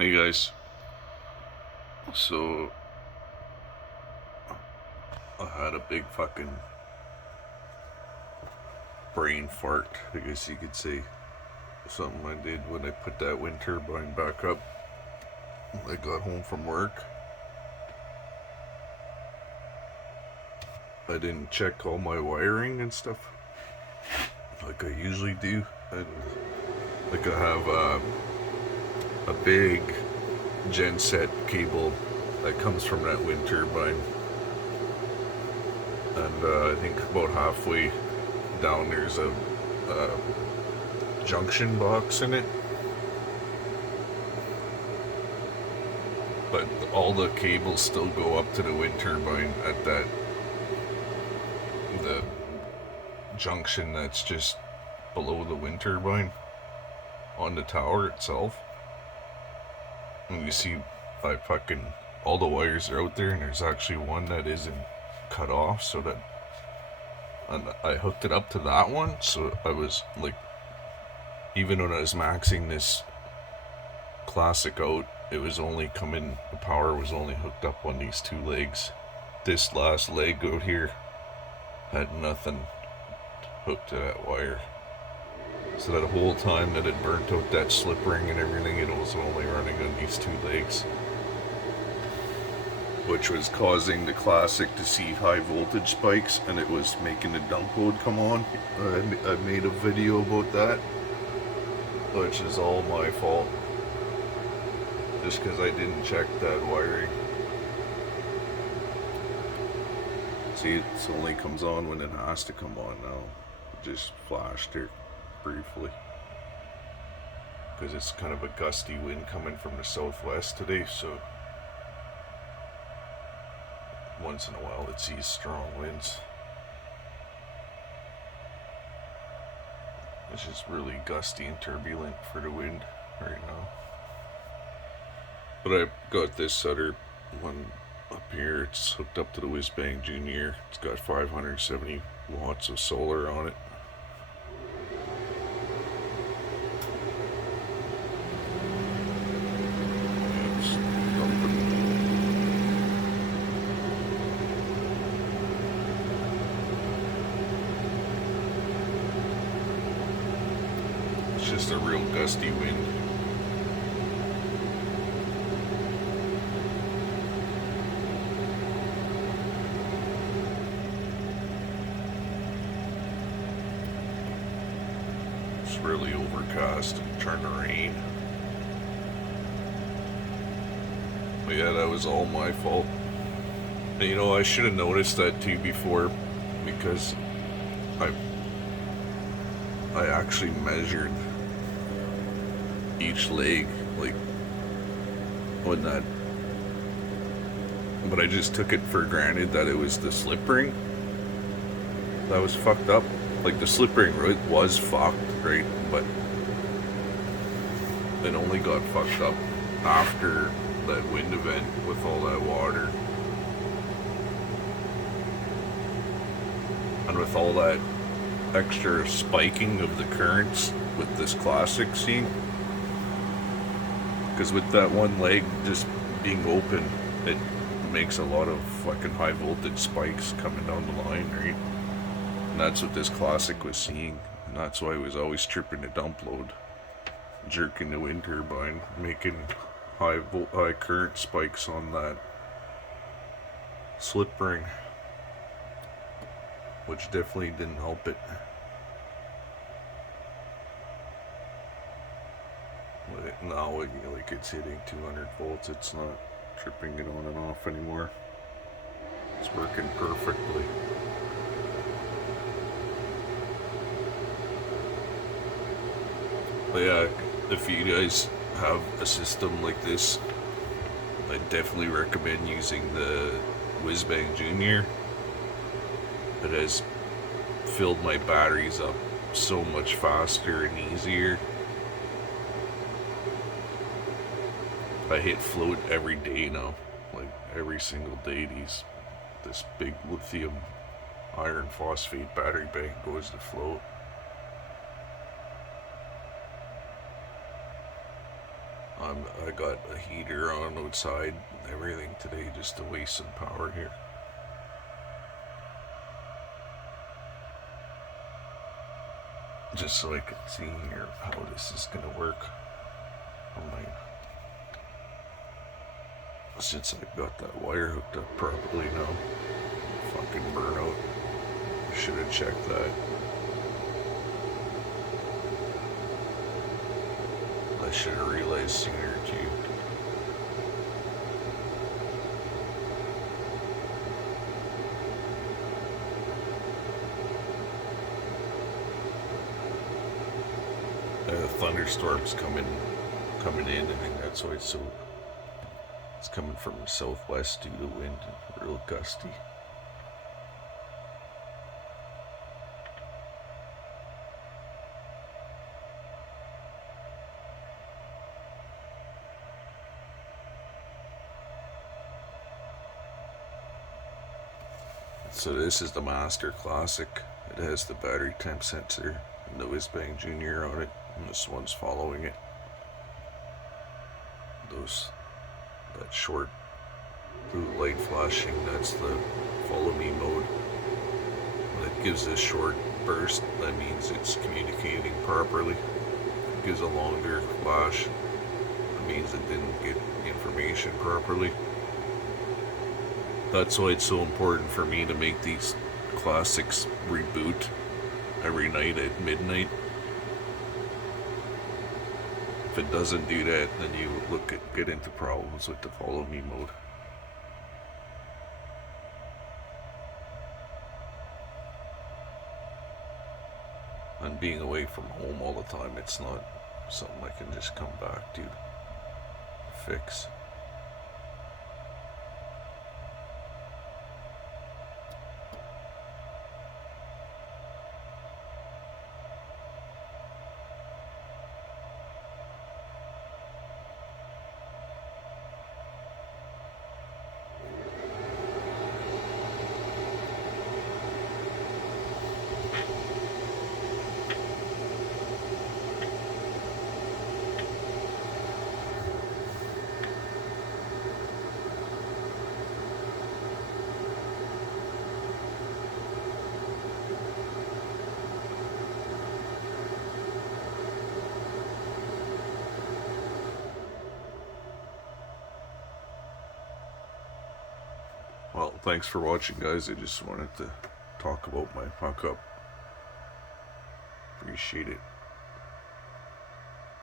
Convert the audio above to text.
Hey guys, so I had a big fucking brain fart, I guess you could say. Something I did when I put that wind turbine back up. I got home from work. I didn't check all my wiring and stuff like I usually do. And like I have a big genset cable that comes from that wind turbine. And I think about halfway down there's a junction box in it, but all the cables still go up to the wind turbine at the junction that's just below the wind turbine on the tower itself. And you see, all the wires are out there, and there's actually one that isn't cut off, so that, and I hooked it up to that one, so I was like, even when I was maxing this Classic out, it was only coming, the power was only hooked up on these two legs. This last leg out here had nothing hooked to that wire. So that whole time that it burnt out that slip ring and everything, it was only running on these two legs, which was causing the Classic to see high voltage spikes, and it was making the dump load come on. I made a video about that, which is all my fault, just because I didn't check that wiring. See, it only comes on when it has to come on now. It just flashed here briefly, because it's kind of a gusty wind coming from the southwest today, so once in a while it sees strong winds. It's just really gusty and turbulent for the wind right now. But I got this other one up here. It's hooked up to the Whiz Bang Junior. It's got 570 watts of solar on it. It's dumping. It's just a real gusty wind. It's really overcast and trying to rain. But yeah, that was all my fault. And you know, I should have noticed that too before, because I actually measured each leg, like, when that, but I just took it for granted that it was the slip ring that was fucked up. Like, the slip ring was fucked, right? But it only got fucked up after that wind event with all that water. And with all that extra spiking of the currents with this Classic scene. Because with that one leg just being open, it makes a lot of fucking high voltage spikes coming down the line, right? And that's what this Classic was seeing. And that's why it was always tripping the dump load, jerking the wind turbine, making high current spikes on that slip ring, which definitely didn't help it. But now, like, it's hitting 200 volts. It's not tripping it on and off anymore. It's working perfectly. But yeah, if you guys have a system like this, I definitely recommend using the Whiz Bang Junior. It has filled my batteries up so much faster and easier. I hit float every day now, like every single day. This big lithium iron phosphate battery bank goes to float. I got a heater on outside and everything today just to waste some power here. Just so I can see here how this is gonna work on my. Since I've got that wire hooked up properly now. Fucking burnout. I should have checked that. I should have realized sooner too. The thunderstorms coming in. I think that's why it's coming from the southwest due to wind and real gusty. So this is the Master Classic. It has the battery temp sensor and the Whiz-Bang Junior on it, and this one's following it. That short blue light flashing, that's the follow me mode. When it gives this short burst, that means it's communicating properly. If it gives a longer flash, it means it didn't get information properly. That's why it's so important for me to make these classics reboot every night at midnight. If it doesn't do that, then you get into problems with the follow me mode. And being away from home all the time, it's not something I can just come back to fix. Well, thanks for watching, guys. I just wanted to talk about my fuck up. Appreciate it.